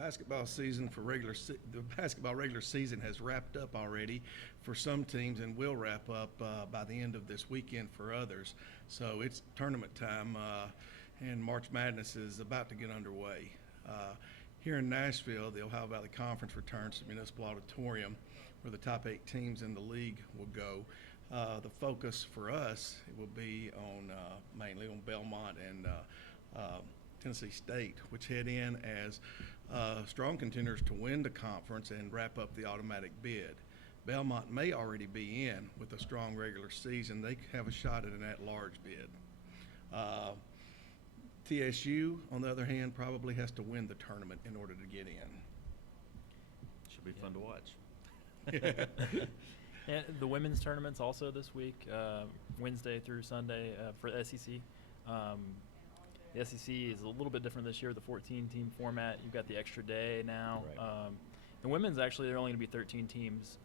the basketball regular season has wrapped up already for some teams and will wrap up by the end of this weekend for others. So it's tournament time, and March Madness is about to get underway. Here in Nashville, the Ohio Valley Conference returns to Municipal Auditorium, where the top 8 teams in the league will go. The focus for us will be on mainly on Belmont and Tennessee State, which head in as strong contenders to win the conference and wrap up the automatic bid. Belmont may already be in with a strong regular season. They have a shot at an at-large bid. TSU, on the other hand, probably has to win the tournament in order to get in. Should be fun to watch. And the women's tournament's also this week, Wednesday through Sunday for the SEC. The SEC is a little bit different this year with the 14-team format. You've got the extra day now. Right. The women's, actually, they're only going to be 13 teams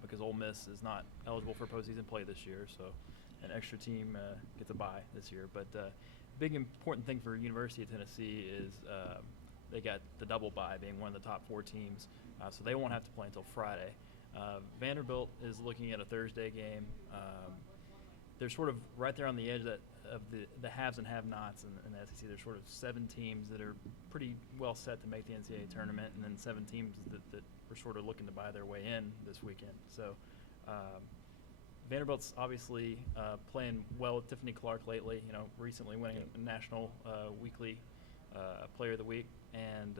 because Ole Miss is not eligible for postseason play this year, so an extra team gets a bye this year. But big important thing for University of Tennessee is they got the double bye, being one of the top 4 teams, so they won't have to play until Friday. Vanderbilt is looking at a Thursday game. They're sort of right there on the edge of the haves and have-nots in the SEC. There's sort of 7 teams that are pretty well set to make the NCAA tournament, and then 7 teams that are sort of looking to buy their way in this weekend. So Vanderbilt's obviously playing well with Tiffany Clark lately, recently winning a national weekly player of the week. And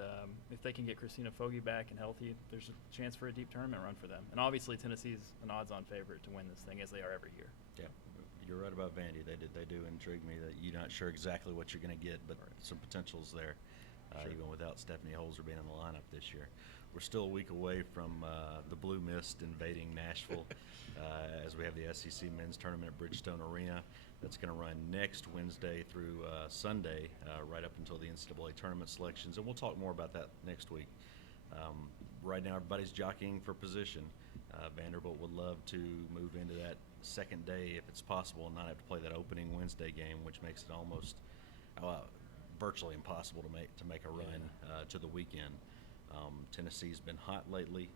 if they can get Christina Fogarty back and healthy, there's a chance for a deep tournament run for them. And obviously Tennessee's an odds-on favorite to win this thing, as they are every year. Yeah, you're right about Vandy. They do intrigue me that you're not sure exactly what you're going to get, but some potential's there, Sure. even without Stephanie Holzer being in the lineup this year. We're still a week away from the blue mist invading Nashville as we have the SEC men's tournament at Bridgestone Arena. That's going to run next Wednesday through Sunday, right up until the NCAA tournament selections, and we'll talk more about that next week. Right now, everybody's jockeying for position. Vanderbilt would love to move into that second day if it's possible and not have to play that opening Wednesday game, which makes it almost virtually impossible to make a run to the weekend. Tennessee's been hot lately.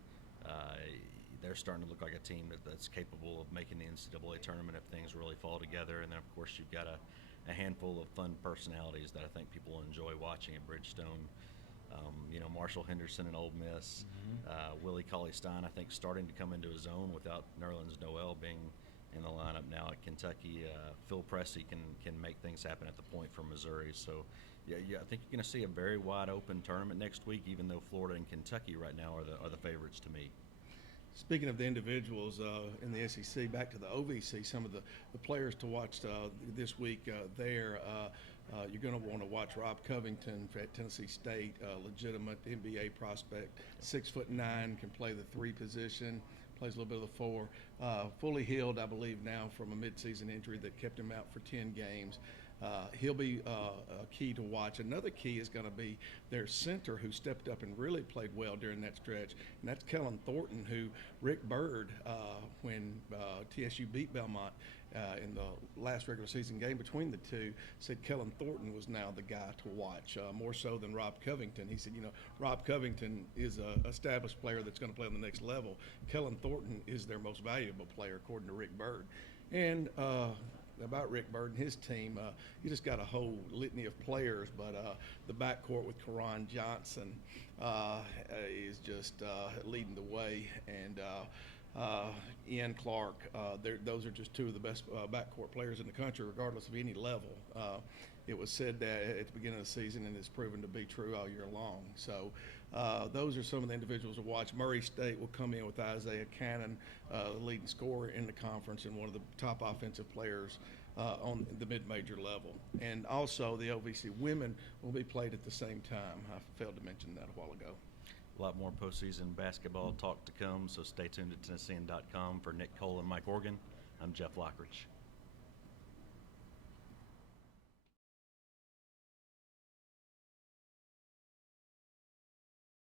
They're starting to look like a team that's capable of making the NCAA tournament if things really fall together. And then, of course, you've got a handful of fun personalities that I think people will enjoy watching at Bridgestone. Marshall Henderson and Ole Miss. Mm-hmm. Willie Cauley-Stein, I think, starting to come into his own without Nerlens Noel being in the lineup now at Kentucky. Phil Pressey can make things happen at the point for Missouri. So, yeah, I think you're going to see a very wide-open tournament next week, even though Florida and Kentucky right now are the favorites to me. Speaking of the individuals in the SEC, back to the OVC, some of the players to watch this week there. You're going to want to watch Rob Covington at Tennessee State, legitimate NBA prospect, 6'9", can play the 3 position, plays a little bit of the 4. Fully healed, I believe, now from a midseason injury that kept him out for 10 games. He'll be a key to watch. Another key is going to be their center, who stepped up and really played well during that stretch, and that's Kellen Thornton, who Rick Byrd, when TSU beat Belmont in the last regular season game between the two, said Kellen Thornton was now the guy to watch, more so than Rob Covington. He said, Rob Covington is an established player that's going to play on the next level. Kellen Thornton is their most valuable player, according to Rick Byrd. And about Rick Byrd and his team, you just got a whole litany of players, but the backcourt with Karan Johnson is just leading the way, and Ian Clark, those are just 2 of the best backcourt players in the country, regardless of any level. It was said that at the beginning of the season, and it's proven to be true all year long. So those are some of the individuals to watch. Murray State will come in with Isaiah Cannon, the leading scorer in the conference and one of the top offensive players on the mid-major level. And also the OVC women will be played at the same time. I failed to mention that a while ago. A lot more postseason basketball talk to come, so stay tuned to Tennessean.com. For Nick Cole and Mike Organ, I'm Jeff Lockridge.